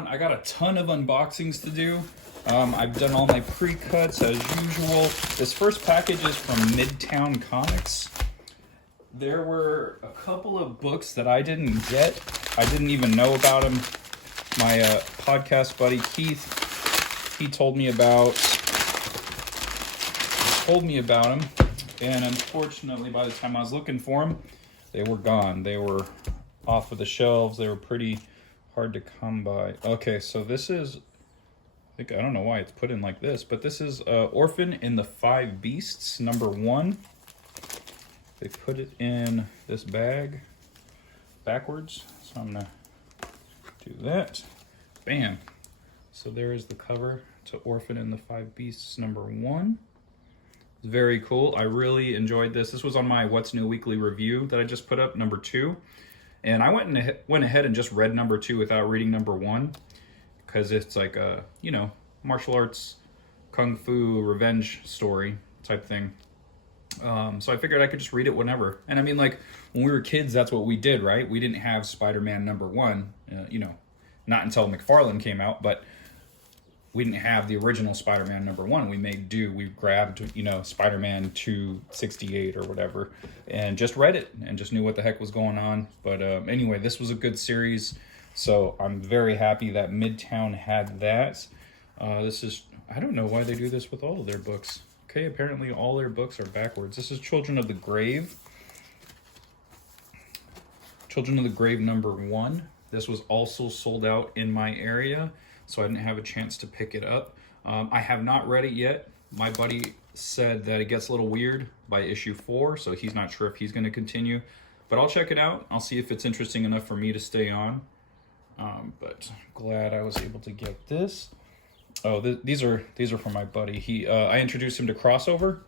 everyone. I got a ton of unboxings to do. I've done all my pre-cuts as usual. This first package is from Midtown Comics. There were a couple of books that I didn't get. I didn't even know about them. My podcast buddy Keith, he told me about them, and unfortunately by the time I was looking for them, they were gone. They were off of the shelves. They were pretty hard to come by. Okay, so this is, I don't know why it's put in like this, but this is Orphan in the Five Beasts, #1. They put it in this bag backwards, so I'm gonna do that. Bam. So there is the cover to Orphan in the Five Beasts #1. It's very cool. I really enjoyed this. This was on my What's New Weekly review that I just put up, #2. And I went ahead and just read #2 without reading #1, because it's like a, you know, martial arts, kung fu, revenge story type thing. So I figured I could just read it whenever. And I mean, like, when we were kids, that's what we did, right? We didn't have Spider-Man #1, you know, not until McFarlane came out, but we didn't have the original Spider-Man #1. We made do. We grabbed, you know, Spider-Man 268 or whatever, and just read it and just knew what the heck was going on. But anyway, this was a good series, so I'm very happy that Midtown had that. This is, I don't know why they do this with all of their books. Okay, apparently all their books are backwards. This is Children of the Grave. Children of the Grave #1. This was also sold out in my area, so I didn't have a chance to pick it up. I have not read it yet. My buddy said that it gets a little weird by issue 4, so he's not sure if he's going to continue. But I'll check it out. I'll see if it's interesting enough for me to stay on. But glad I was able to get this. Oh, these are for my buddy. I introduced him to Crossover,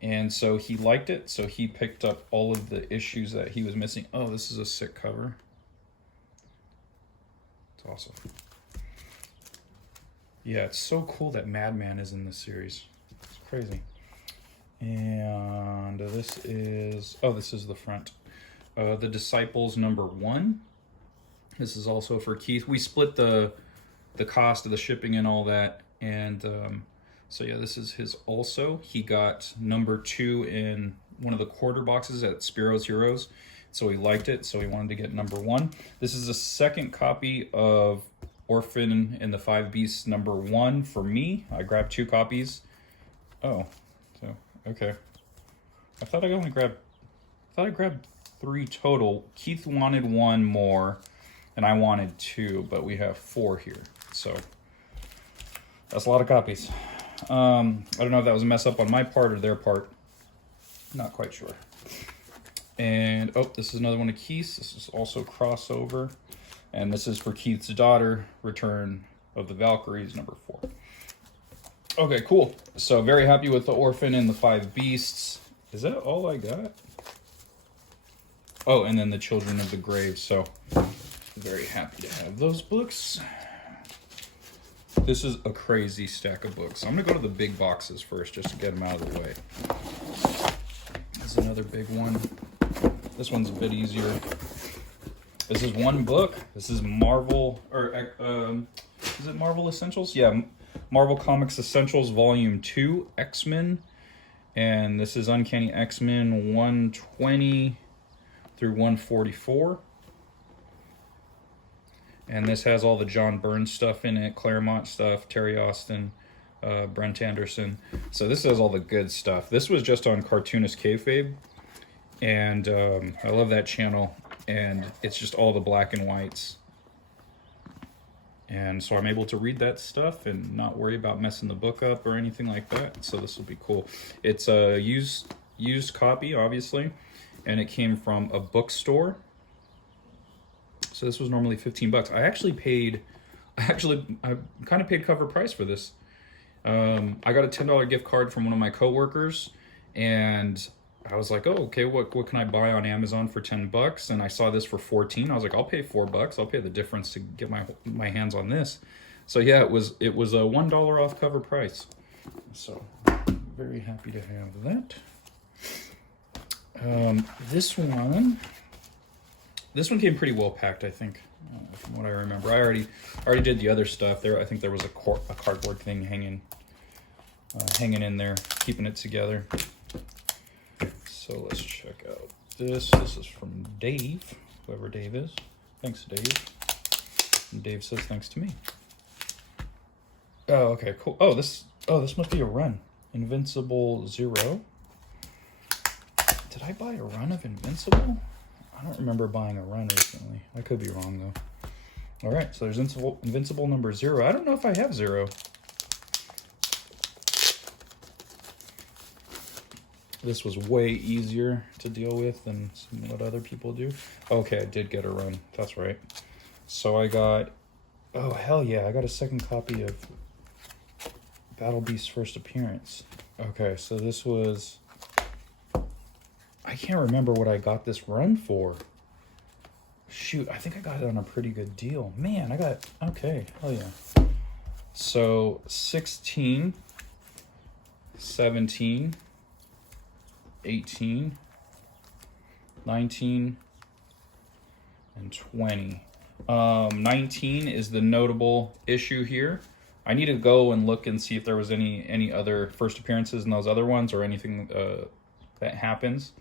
and so he liked it. So he picked up all of the issues that he was missing. Oh, this is a sick cover. It's awesome. Yeah, it's so cool that Madman is in this series. It's crazy. And this is the front. The Disciples #1. This is also for Keith. We split the cost of the shipping and all that. And so yeah, this is his also. He got #2 in one of the quarter boxes at Spiro's Heroes. So he liked it, so he wanted to get #1. This is the second copy of Orphan in the Five Beasts #1 for me. I grabbed 2 copies. Oh, so okay. I thought I grabbed 3 total. Keith wanted 1 more, and I wanted 2, but we have 4 here. So that's a lot of copies. I don't know if that was a mess up on my part or their part. Not quite sure. And oh, this is another one of Keith's. This is also Crossover. And this is for Keith's daughter, Return of the Valkyries #4. Okay, cool. So very happy with the Orphan and the Five Beasts. Is that all I got? Oh, and then the Children of the Grave. So very happy to have those books. This is a crazy stack of books. I'm going to go to the big boxes first just to get them out of the way. This is another big one. This one's a bit easier. This is one book. This is Marvel, or is it Marvel Essentials? Yeah, Marvel Comics Essentials Volume 2, X-Men. And this is Uncanny X-Men 120 through 144. And this has all the John Byrne stuff in it, Claremont stuff, Terry Austin, Brent Anderson. So this has all the good stuff. This was just on Cartoonist Kayfabe. And I love that channel. And it's just all the black and whites. And so I'm able to read that stuff and not worry about messing the book up or anything like that. So this will be cool. It's a used copy, obviously. And it came from a bookstore. So this was normally $15. I kind of paid cover price for this. I got a $10 gift card from one of my coworkers, and I was like, oh, okay, what can I buy on Amazon for $10? And I saw this for $14. I was like, I'll pay $4. I'll pay the difference to get my hands on this. So yeah, it was a $1 off cover price. So very happy to have that. This one came pretty well packed, I think. from what I remember. I already did the other stuff there. I think there was a cardboard thing hanging in there, keeping it together. So let's check out this. This is from Dave, whoever Dave is. Thanks, Dave. And Dave says thanks to me. Oh, okay, cool. Oh, this must be a run. Invincible 0. Did I buy a run of Invincible? I don't remember buying a run recently. I could be wrong, though. All right, so there's Invincible number 0. I don't know if I have 0. This was way easier to deal with than what other people do. Okay, I did get a run. That's right. So I got... Oh, hell yeah. I got a second copy of Battle Beast's first appearance. Okay, so this was... I can't remember what I got this run for. Shoot, I think I got it on a pretty good deal. Man, I got... Okay, hell yeah. So, 16, 17... 18, 19, and 20. 19 is the notable issue here. I need to go and look and see if there was any other first appearances in those other ones or anything that happens.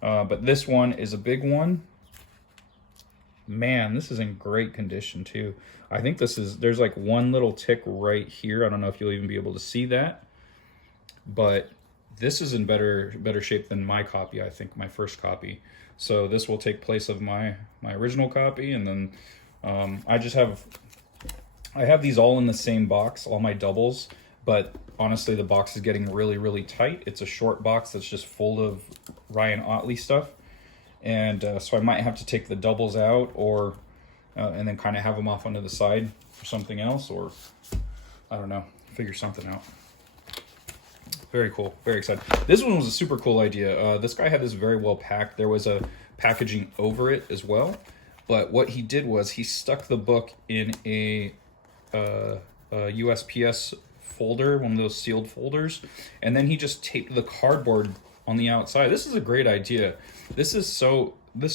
But this one is a big one. Man, this is in great condition too. I think there's like one little tick right here. I don't know if you'll even be able to see that, but this is in better shape than my copy, I think, my first copy. So this will take place of my original copy, and then I have these all in the same box, all my doubles, but honestly the box is getting really, really tight. It's a short box that's just full of Ryan Ottley stuff, and so I might have to take the doubles out, or and then kind of have them off onto the side for something else, or I don't know, figure something out. Very cool. Very excited. This one was a super cool idea. This guy had this very well packed. There was a packaging over it as well. But what he did was he stuck the book in a USPS folder, one of those sealed folders, and then he just taped the cardboard on the outside. This is a great idea. This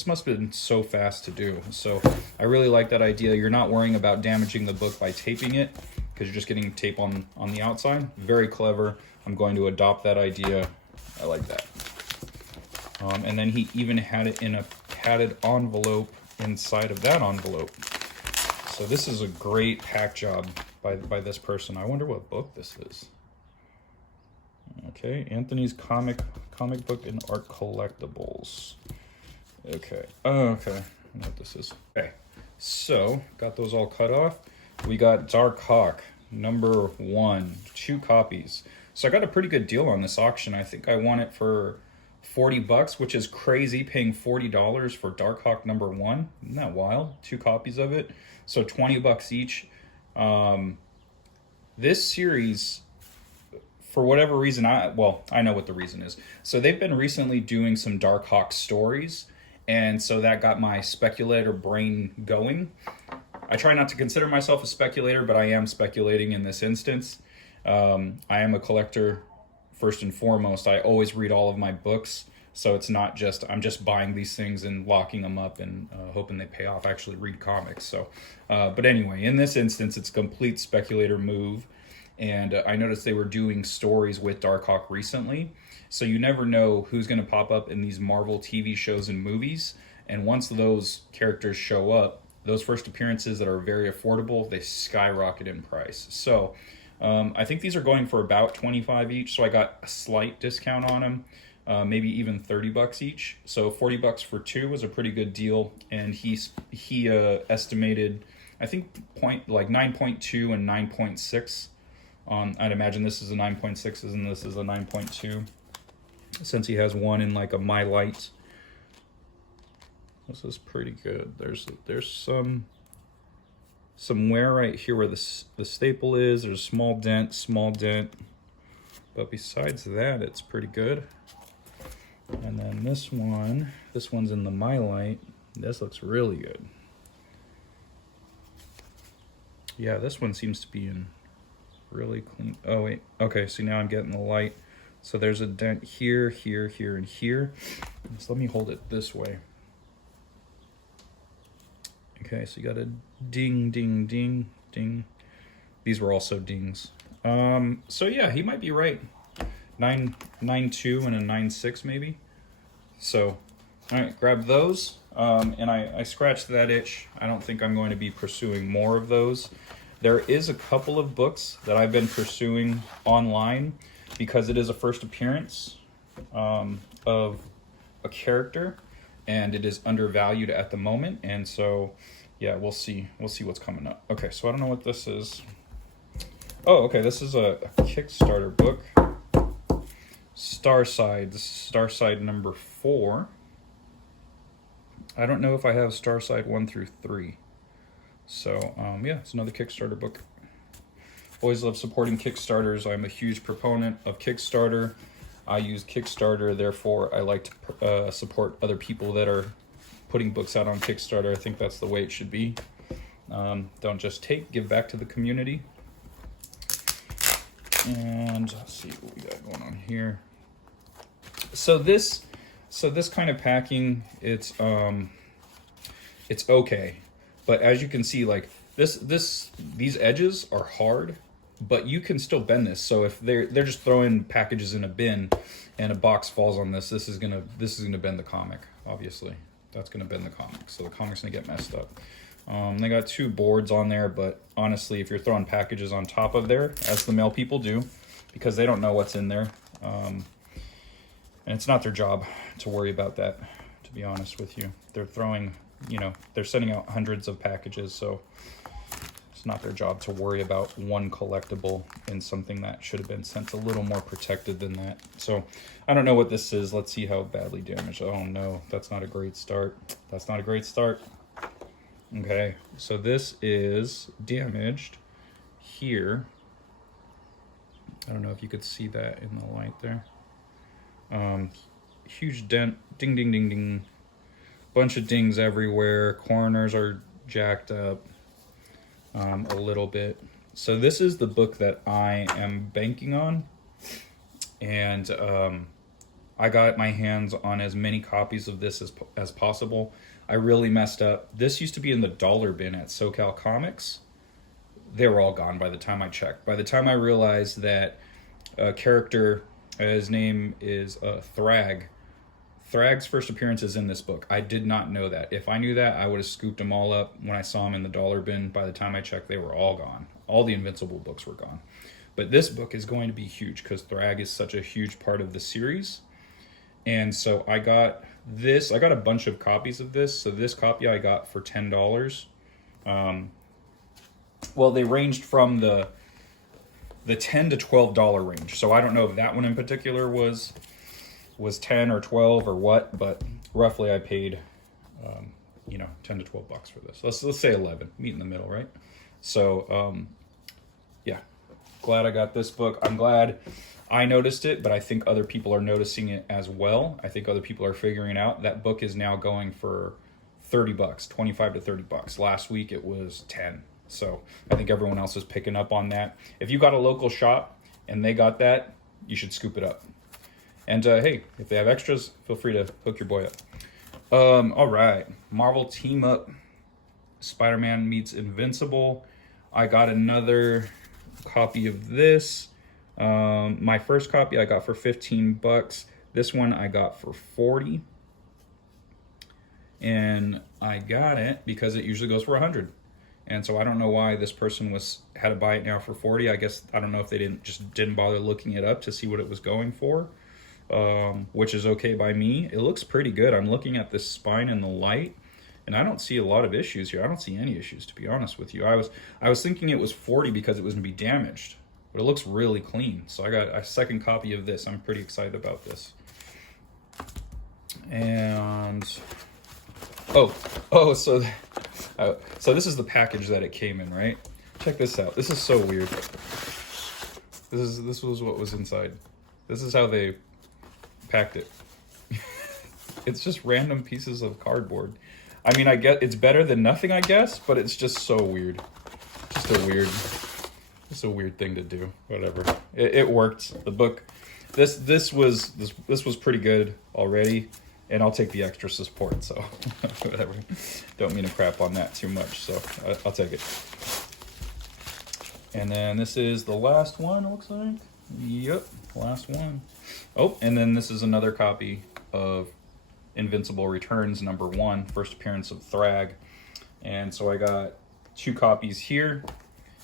must have been so fast to do. So I really like that idea. You're not worrying about damaging the book by taping it, because you're just getting tape on the outside. Very clever. I'm going to adopt that idea. I like that. And then he even had it in a padded envelope inside of that envelope. So this is a great pack job by this person. I wonder what book this is. Okay, Anthony's comic book and art collectibles. Okay. Oh, okay. I know what this is. Okay. So got those all cut off. We got Dark Hawk number 1, 2 copies. So I got a pretty good deal on this auction. I think I won it for $40, which is crazy, paying $40 for Dark Hawk number 1. Isn't that wild? 2 copies of it. So $20 each. This series, for whatever reason, I know what the reason is. So they've been recently doing some Dark Hawk stories, and so that got my speculator brain going. I try not to consider myself a speculator, but I am speculating in this instance. I am a collector first and foremost. I always read all of my books, so it's not just I'm just buying these things and locking them up and hoping they pay off. I actually read comics. So, but anyway, in this instance, it's a complete speculator move, and I noticed they were doing stories with Darkhawk recently, so you never know who's going to pop up in these Marvel TV shows and movies, and once those characters show up, those first appearances that are very affordable, they skyrocket in price. So I think these are going for about $25 each, so I got a slight discount on them, maybe even $30 each. So $40 for 2 was a pretty good deal, and he estimated, I think, 9.2 and 9.6. I'd imagine this is a 9.6 and this is a 9.2, since he has one in like a My Light. This is pretty good. There's some wear right here where the staple is. There's a small dent. But besides that, it's pretty good. And then this one's in the My Light. This looks really good. Yeah, this one seems to be in really clean. Oh wait, okay, so now I'm getting the light. So there's a dent here, here, here, and here. So let me hold it this way. Okay, so you got a ding, ding, ding, ding. These were also dings. So yeah, he might be right. 9.92 and a 9.6 maybe. So, all right, grab those. And I scratched that itch. I don't think I'm going to be pursuing more of those. There is a couple of books that I've been pursuing online because it is a first appearance of a character, and it is undervalued at the moment. And so, yeah, we'll see what's coming up. Okay, so I don't know what this is. Oh, okay, this is a Kickstarter book. Starside number 4. I don't know if I have Starside 1 through 3. So, yeah, it's another Kickstarter book. Always love supporting Kickstarters. I'm a huge proponent of Kickstarter. I use Kickstarter, therefore I like to support other people that are putting books out on Kickstarter. I think that's the way it should be. Don't just take, give back to the community. And let's see what we got going on here. So this kind of packing, it's okay, but as you can see, like these edges are hard, but you can still bend this. So if they're just throwing packages in a bin and a box falls on this, this is gonna bend the comic. Obviously, that's gonna bend the comic, so the comic's gonna get messed up. They got 2 boards on there, but honestly, if you're throwing packages on top of there, as the mail people do, because they don't know what's in there, and it's not their job to worry about that, to be honest with you. They're throwing, they're sending out hundreds of packages, so it's not their job to worry about one collectible in something that should have been sent a little more protected than that. So I don't know what this is. Let's see how badly damaged. Oh no, that's not a great start. That's not a great start. Okay, so this is damaged here. I don't know if you could see that in the light there. Huge dent, ding, ding, ding, ding. Bunch of dings everywhere. Corners are jacked up a little bit. So this is the book that I am banking on. And I got my hands on as many copies of this as possible. I really messed up. This used to be in the dollar bin at SoCal Comics. They were all gone by the time I checked. By the time I realized that a character, his name is Thrag. Thrag's first appearance is in this book. I did not know that. If I knew that, I would have scooped them all up when I saw them in the dollar bin. By the time I checked, they were all gone. All the Invincible books were gone. But this book is going to be huge because Thrag is such a huge part of the series. And so I got this. I got a bunch of copies of this. So this copy I got for $10. Well, they ranged from the $10 to $12 range. So I don't know if that one in particular was 10 or 12 or what, but roughly I paid 10 to 12 bucks for this. Let's say 11. Meet in the middle, right? So yeah, glad I got this book. I'm glad I noticed it, but I think other people are noticing it as well. I think other people are figuring out that book is now going for 30 bucks, 25 to 30 bucks. Last week it was 10. So I think everyone else is picking up on that. If you got a local shop and they got that, you should scoop it up. And hey, if they have extras, feel free to hook your boy up. All right, Marvel Team Up, Spider-Man meets Invincible. I got another copy of this. My first copy I got for 15 bucks. This one I got for 40. And I got it because it usually goes for 100. And so I don't know why this person had to buy it now for 40. I guess, I don't know if they didn't bother looking it up to see what it was going for, which is okay by me. It looks pretty good. I'm looking at this spine in the light, and I don't see a lot of issues here. I don't see any issues, to be honest with you. I was thinking it was 40 because it was going to be damaged, but it looks really clean. So I got a second copy of this. I'm pretty excited about this. And so this is the package that it came in, right? Check this out. This is so weird. This was what was inside. This is how they packed it. It's just random pieces of cardboard. I mean, I get it's better than nothing, I guess, but it's just so weird. Just a weird thing to do. Whatever. It worked. The book. This was pretty good already. And I'll take the extra support, so whatever. Don't mean to crap on that too much, so I'll take it. And then this is the last one, it looks like. Yep, last one. Oh, and then this is another copy of Invincible Returns #1, first appearance of Thrag. And so I got 2 copies here,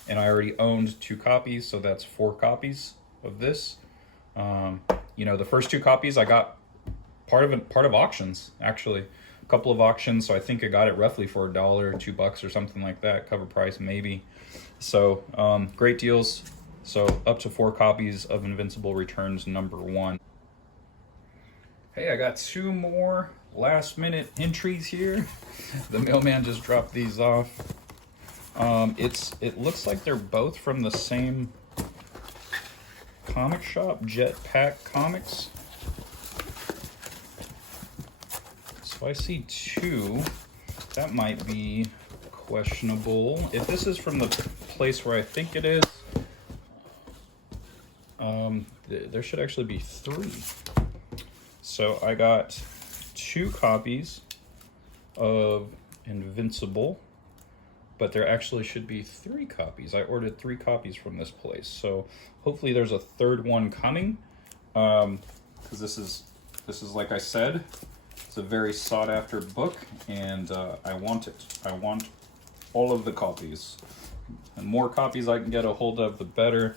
and I already owned 2 copies, so that's 4 copies of this. You know, the first 2 copies I got part of auctions, actually. A couple of auctions, so I think I got it roughly for $1 or $2 or something like that, cover price maybe. So great deals. So up to 4 copies of Invincible Returns #1. Hey, I got 2 more last minute entries here. The mailman just dropped these off. It looks like they're both from the same comic shop, Jetpack Comics. So I see 2. That might be questionable. If this is from the place where I think it is, there should actually be 3. So I got 2 copies of Invincible, but there actually should be 3 copies. I ordered 3 copies from this place, so hopefully there's a 3rd one coming, because this is like I said, it's a very sought after book, and I want it. I want all of the copies. The more copies I can get a hold of, the better.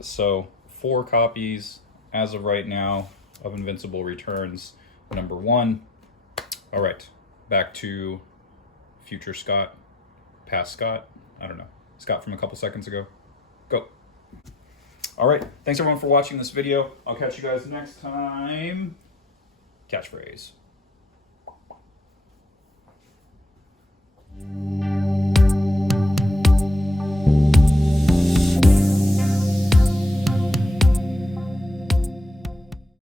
So 4 copies as of right now of Invincible Returns #1. All right, back to future Scott, past Scott, I don't know, Scott from a couple seconds ago. Go. All right, thanks everyone for watching this video. I'll catch you guys next time. Catchphrase.